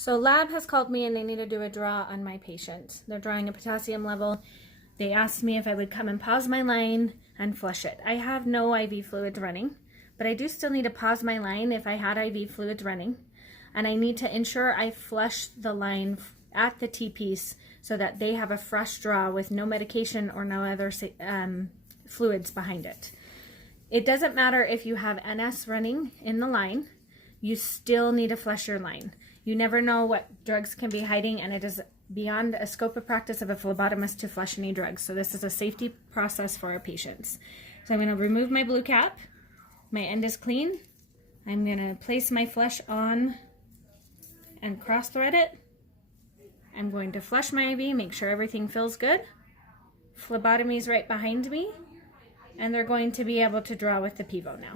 So lab has called me and they need to do a draw on my patient. They're drawing a potassium level. They asked me if I would come and pause my line and flush it. I have no IV fluids running, but I do still need to pause my line if I had IV fluids running. And I need to ensure I flush the line at the T-piece so that they have a fresh draw with no medication or no other fluids behind it. It doesn't matter if you have NS running in the line, you still need to flush your line. You never know what drugs can be hiding, and it is beyond a scope of practice of a phlebotomist to flush any drugs. So this is a safety process for our patients. So I'm going to remove my blue cap. My end is clean. I'm going to place my flush on and cross thread it. I'm going to flush my IV, make sure everything feels good. Phlebotomy is right behind me, and they're going to be able to draw with the PIVO now.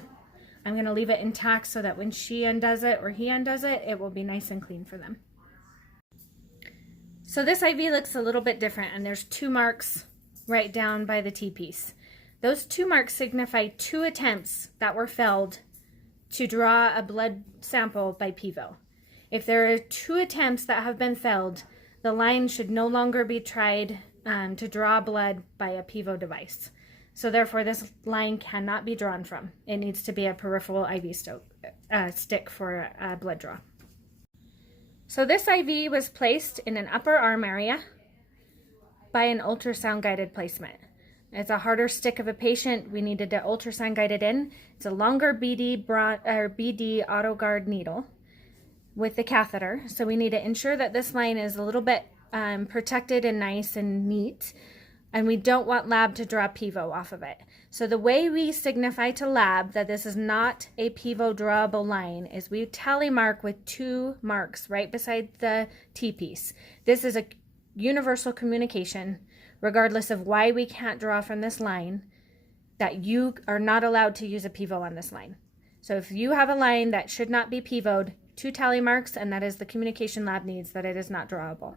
I'm going to leave it intact so that when she undoes it or he undoes it, it will be nice and clean for them. So this IV looks a little bit different, and there's 2 marks right down by the T-piece. Those 2 marks signify 2 attempts that were failed to draw a blood sample by PIVO. If there are 2 attempts that have been failed, the line should no longer be tried to draw blood by a PIVO device. So therefore, this line cannot be drawn from. It needs to be a peripheral IV stick for a blood draw. So this IV was placed in an upper arm area by an ultrasound guided placement. It's a harder stick of a patient. We needed to ultrasound guide it in. It's a longer BD AutoGuard needle with the catheter. So we need to ensure that this line is a little bit protected and nice and neat. And we don't want lab to draw PIVO off of it. So the way we signify to lab that this is not a PIVO drawable line is we tally mark with 2 marks right beside the T-piece. This is a universal communication, regardless of why we can't draw from this line, that you are not allowed to use a PIVO on this line. So if you have a line that should not be PIVO'd, 2 tally marks, and that is the communication lab needs that it is not drawable.